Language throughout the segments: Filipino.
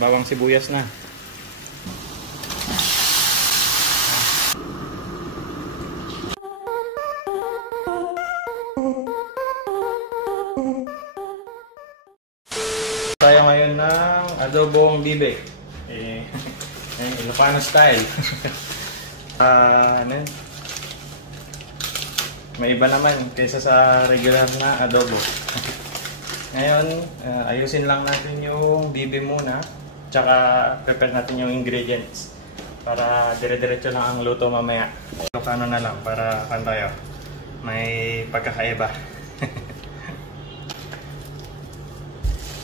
bawang sibuyas na. Tayo ngayon ng adobong bibe. Ilocano style. Ano? May iba naman kaysa sa regular na adobo. Ngayon, ayusin lang natin yung bibe muna. Tsaka prepare natin yung ingredients. Para dire-diretso lang ang luto mamaya. Ilocano na lang para tayo. May pagkakaiba.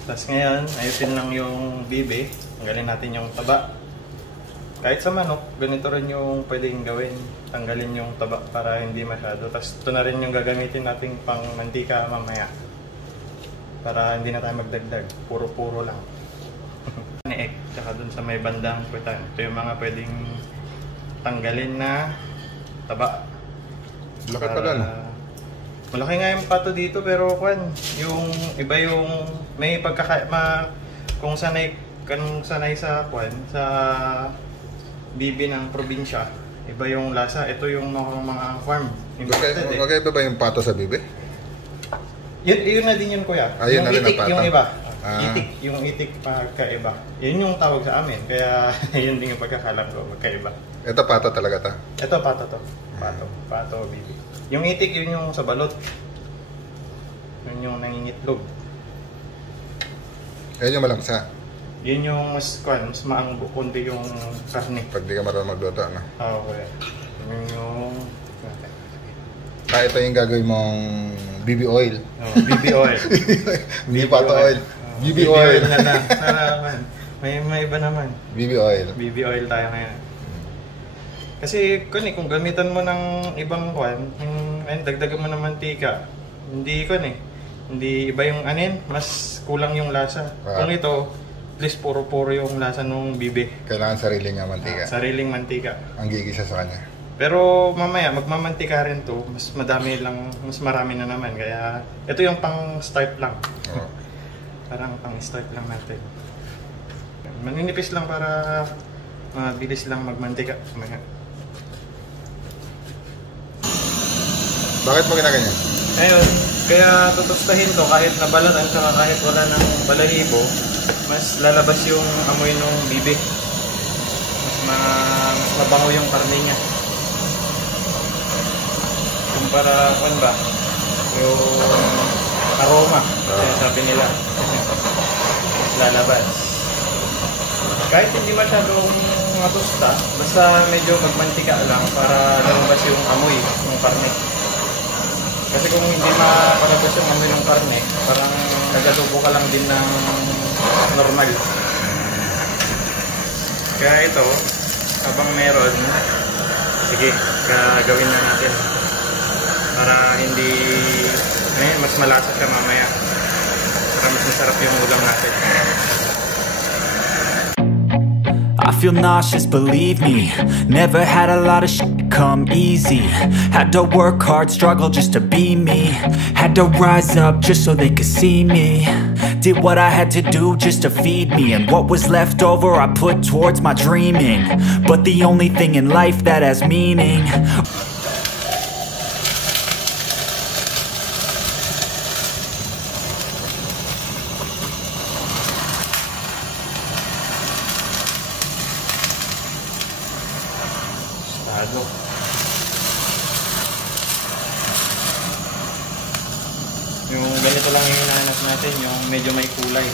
Tapos ngayon, ayusin lang yung bibe. Tanggalin natin yung taba. Kahit sa manok, ganito rin yung pwedeng gawin. Tanggalin yung taba para hindi masyado. Tapos ito na rin yung gagamitin nating pang mantika mamaya. Para hindi na tayo magdagdag. Puro-puro lang. Egg, tsaka dun sa may bandang puwitan. Ito yung mga pwedeng tanggalin na taba. Laki pala, no? Malaki nga yung pato dito pero yung iba yung may kung sanay sa sa bibi ng probinsya, iba yung lasa. Ito yung mga farm. Magkaiba ba yung pato sa bibi? Yun na din yun, kuya. Yun yung itik, yung iba. Itik, yung itik pagkaiba. Yun yung tawag sa amin. Kaya yun din yung pagkakalam ko, magkaiba. Ito pato talaga ta? Ito pato to. Pato bibi. Yung itik, yun yung sa balot. Yun yung nangingitlog. Yan yung malangsa. Yun yung mas maanggo, kundi yung karne. Pag di ka marunong magluto, no? Okay. Yun yung... Ito yung gagawin mong BB oil. BB oil. Hindi pato oil. BB oil na. Sana may iba naman. BB oil. BB oil tayo ngayon. Kasi kung gamitan mo ng ibang dagdagan mo ng mantika, hindi iba yung mas kulang yung lasa. Kung ito, at least puro-puro yung lasa ng bibe. Kailangan sariling mantika. Sariling mantika. Ang gigisa sa kanya. Pero mamaya, magmamantika rin to. Mas marami na naman. Kaya, ito yung pang-start lang. Oo. Parang pang-start lang natin. Maninipis lang para mabilis lang magmantika. Bakit mo ginaganyan? Ngayon, kaya tutustahin to kahit nabalatan saka kahit wala ng balahibo, mas lalabas yung amoy ng bibe. Mas mabango yung karne niya. Kumpara yung aroma, sabi nila. Mas lalabas. Kahit hindi masyadong matusta, basta medyo magmantika lang para lumabas yung amoy ng karne. Kasi kung hindi makalabas yung amoy ng karne, parang nagadubo ka lang din ng normal. Kaya ito, habang meron, sige, gagawin na natin. Para hindi, mas malasa siya mamaya. Para mas masarap yung ulam natin. I feel nauseous, believe me. Never had a lot of shit come easy. Had to work hard, struggle just to be me. Had to rise up just so they could see me. Did what I had to do just to feed me. And what was left over I put towards my dreaming. But the only thing in life that has meaning. Yung ganito lang yung hinahanap natin, yung medyo may kulay.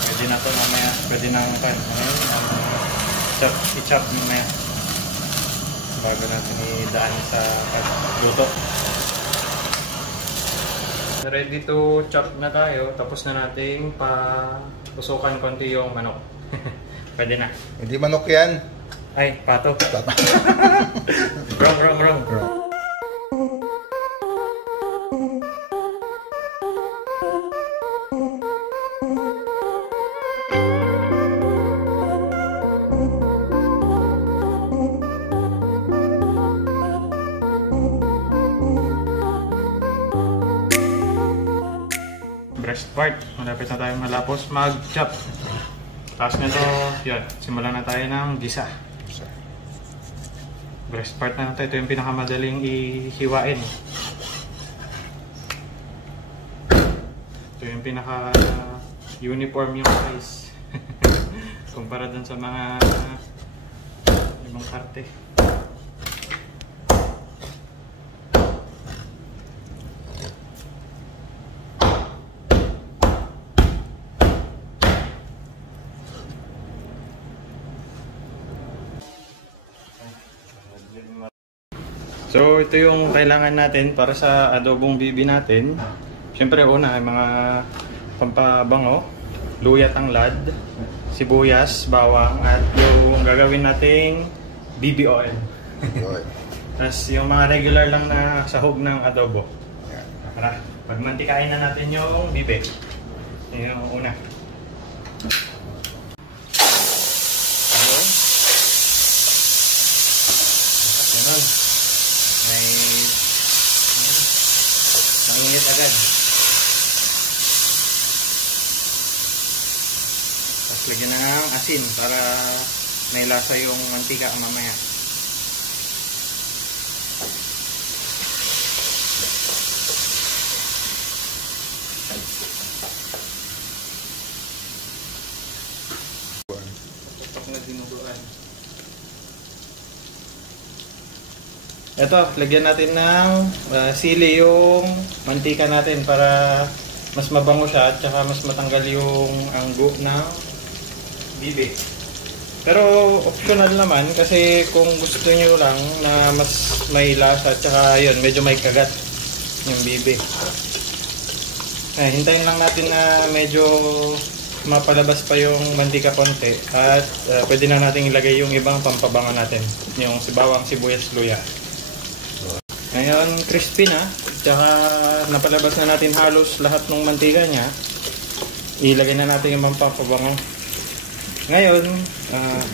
Pwede na ito mamaya, pwede na i-chop mamaya bago natin idaan sa luto. Ready to chop na tayo, tapos na nating tusukan konti yung manok. Pwede na. Hindi manok yan. Ay, pato. Wrong. Breast part. Malapit na tayo malapos mag-chop. Tapos nito, yun, simulan na tayo ng gisa. Breast part na natin. Ito yung pinakamadaling ihiwain. Ito yung pinaka-uniform yung size. Kumpara dun sa mga ibang karte. So ito yung kailangan natin para sa adobong bibi natin. Siyempre una ay mga pampabango, luya tanglad, sibuyas, bawang, at yung gagawin nating bibi oil. Tapos yung mga regular lang na sahog ng adobo. Tara, pagmantikain na natin yung bibi. Yun yung una. Ganun. May nanginit agad. Tapos lagyan na ng asin para may lasa yung mantika mamaya. Tapos na dinuguan. Ito, lagyan natin ng sili yung mantika natin para mas mabango siya at saka mas matanggal yung anggo ng bibi. Pero optional naman kasi kung gusto niyo lang na mas may lasa at saka yun, medyo may kagat yung bibi. Hintayin lang natin na medyo mapalabas pa yung mantika konti at pwede na natin ilagay yung ibang pampabango natin, yung bawang, sibuyas, luya. Ngayon, crispy na. Tsaka napalabas na natin halos lahat ng mantika niya. Ilagay na natin yung pampabango. Ngayon,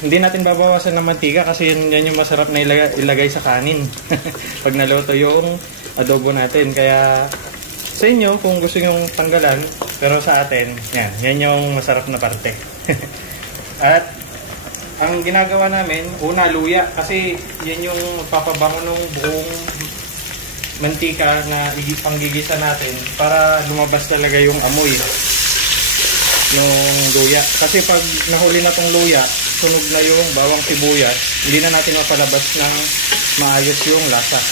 hindi natin babawasan ng mantika kasi yan yung masarap na ilagay sa kanin. Pag naluto yung adobo natin. Kaya sa inyo, kung gusto nyo tanggalan, pero sa atin, yan yung masarap na parte. At ang ginagawa namin, una luya. Kasi yan yung papabango ng buong mantika na panggigisa natin para lumabas talaga yung amoy ng luya. Kasi pag nahuli na tong luya, sunog na yung bawang, sibuyas, hindi na natin mapalabas ng maayos yung lasa.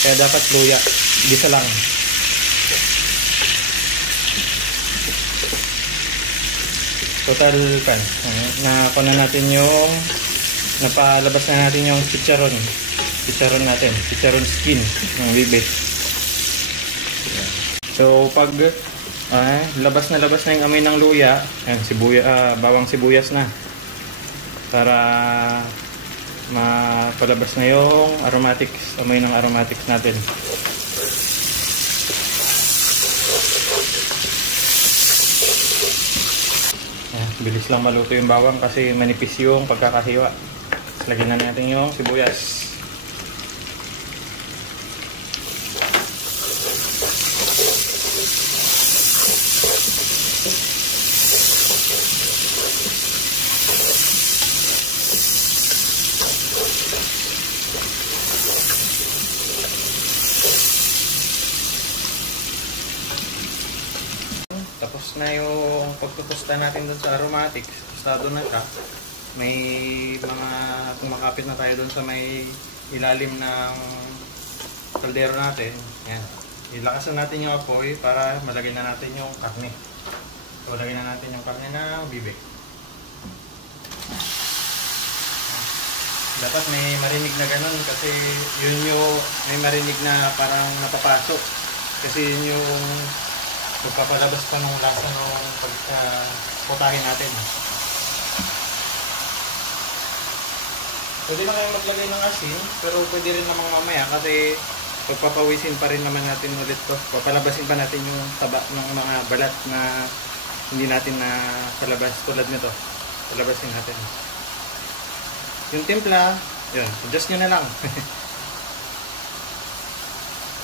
Kaya dapat luya, gisa lang. Total pan. Nakuha na natin yung napalabas na natin yung chicharon natin, chicharon skin ng bibi. So pag labas na yung amoy ng luya, bawang sibuyas na para mapalabas na yung aromatics, amoy ng aromatics natin. Bilis lang maluto yung bawang kasi manipis yung pagkakahiwa. Lagyan na natin yung sibuyas. Tapos na yung pagtutusta natin doon sa aromatics. Tostado na siya. May mga kumakapit na tayo doon sa may ilalim ng kaldero natin. Yan. Ilakasan natin yung apoy para malagay na natin yung karne. So, lagay na natin yung karne ng bibi. Dapat may marinig na ganun kasi yun yung may marinig na parang napapasok. Kasi yun yung magpapalabas pa nung lasa nung putahin natin. Pwede na kayong maglagay ng asin, pero pwede rin namang mamaya kasi pagpapawisin pa rin naman natin ulit to. Papalabasin pa natin yung taba ng mga balat na hindi natin na palabas tulad nito. Palabasin natin. Yung timpla, yun, adjust nyo na lang.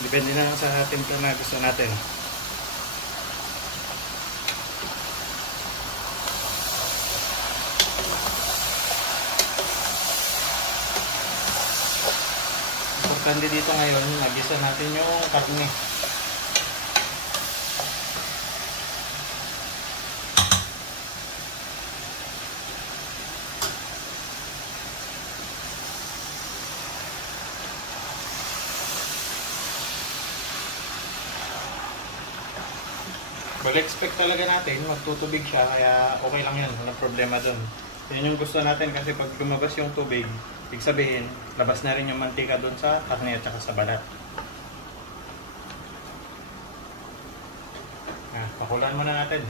Depende na lang sa timpla na gusto natin. importante dito ngayon, nagisa natin yung karne. Well, expect talaga natin, magtutubig siya, kaya okay lang yun, walang problema dun. Yun yung gusto natin kasi pag lumabas yung tubig, ibig sabihin, labas na rin yung mantika dun sa karne at saka sa balat. Pakulan muna natin.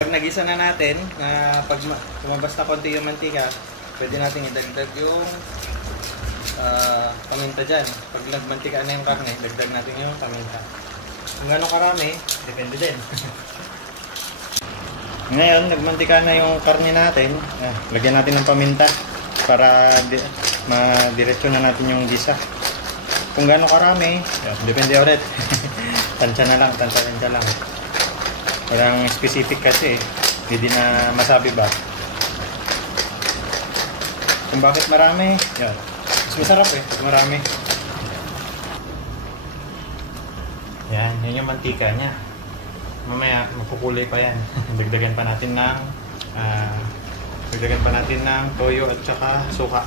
Pag nagisa na natin, pag lumabas na konti yung mantika, pwede natin idagdag yung paminta dyan. Pag nagmantika na yung karne, dagdag natin yung paminta. Kung gano'ng karami, depende din. Ngayon, nagmantika na yung karne natin. Lagyan natin ng paminta para madiretso na natin yung gisa. Kung gano'ng karami, depende ulit. Tansya na lang, tansya lang. Walang specific kasi, hindi na masabi ba. Kung bakit marami, yan. Mas masarap pag marami. Yan, yun yung mantika niya. Mamaya, magkukulay pa yan. Dagdagan pa natin ng toyo at saka suka.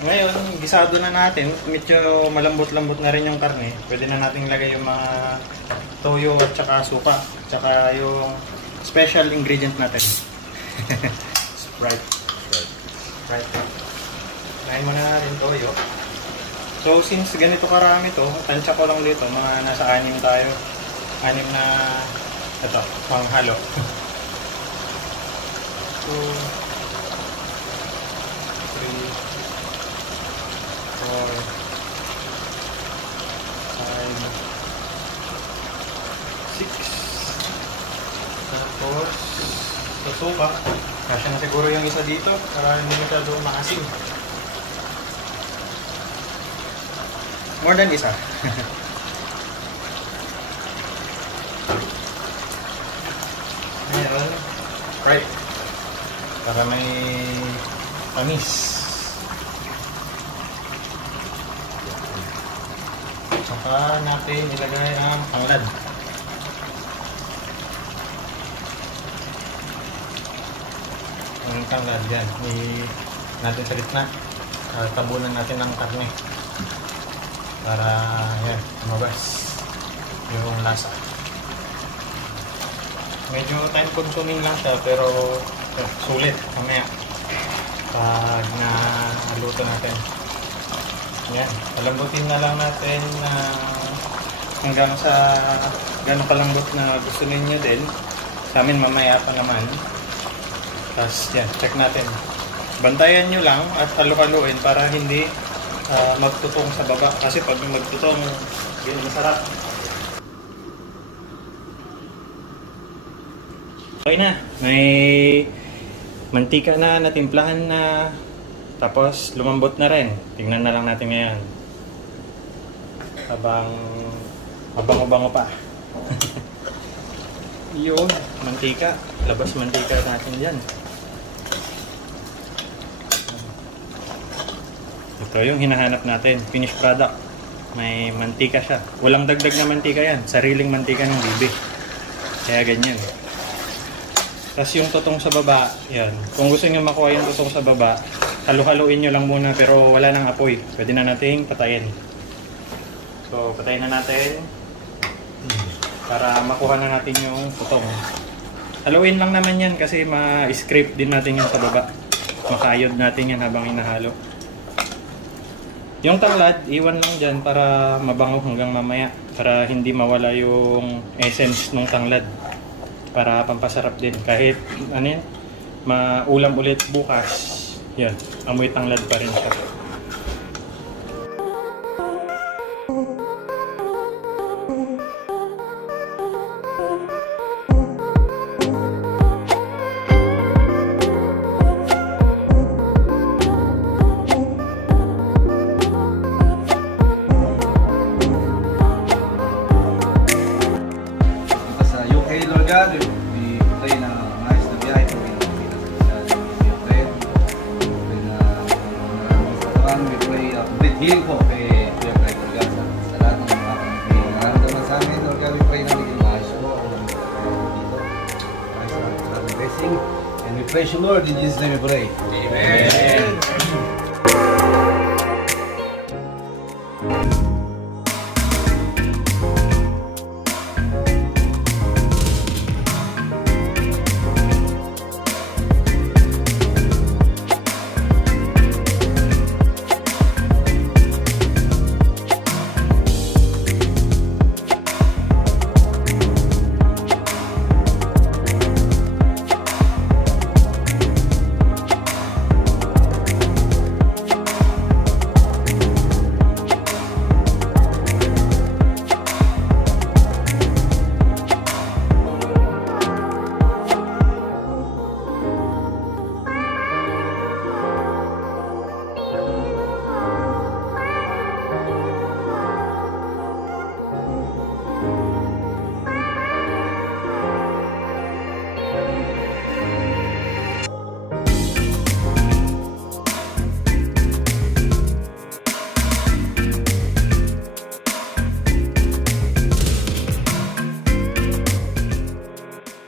Ngayon, gisado na natin. Medyo malambot-lambot na rin yung karne. Pwede na natin ilagay yung mga toyo at saka suka. At saka yung special ingredient natin. Sprite. Kain muna natin toyo. So, since ganito karami to, tansya ko lang dito, mga nasa 6 tayo. 6 na, ito, panghalo. So, 3, 4, 5, 6. Tapos, sa suka, kasya na siguro yung isa dito para hindi masyado maasim. More than isa. Meron right para may panis. Saka natin ilagay ang tanglad. Ang tanglad yan, natin sa gitna. Tabunan natin ng karne para yan, lumabas yung lasa. Medyo time consuming lang siya pero sulit mamaya pag naluto natin. Yan, palambutin na lang natin hanggang sa gano'ng kalambot na gusto ninyo din. Sa amin mamaya pa naman. Tapos yan, check natin. Bantayan nyo lang at halo-haloin para hindi magtutong sa baba. Kasi pag magtutong, yun masarap. Okay na. May mantika na, natimplahan na. Tapos lumambot na rin. Tingnan na lang natin ngayon. Habang mabango-bango pa. Yun, mantika. Labas mantika natin dyan. Ito yung hinahanap natin, finished product. May mantika siya. Walang dagdag na mantika yan. Sariling mantika ng bibi. Kaya ganyan. Tapos yung tutong sa baba, yan. Kung gusto nyo makuha yung tutong sa baba, halo-haloin nyo lang muna pero wala nang apoy. Pwede na nating patayin. So, patayin na natin para makuha na natin yung tutong. Haluin lang naman yan kasi ma-scrape din natin yung sa baba. Makayod natin yan habang hinahalo. Yung tanglad, iwan lang dyan para mabango hanggang mamaya. Para hindi mawala yung essence ng tanglad. Para pampasarap din. Kahit ano yan, maulam ulit bukas. Yan, amoy tanglad pa rin siya. Di na maayos na biyahe po yung Pilipinas. Yung tren, na Healing po kay Kuya Fred Orgasa. Sa lahat ng mga nararamdaman sa amin, Lord God, we pray na maging maayos po ang mga dito. Maraming salamat sa blessing. And we praise you, Lord. In Jesus' name we pray. Amen.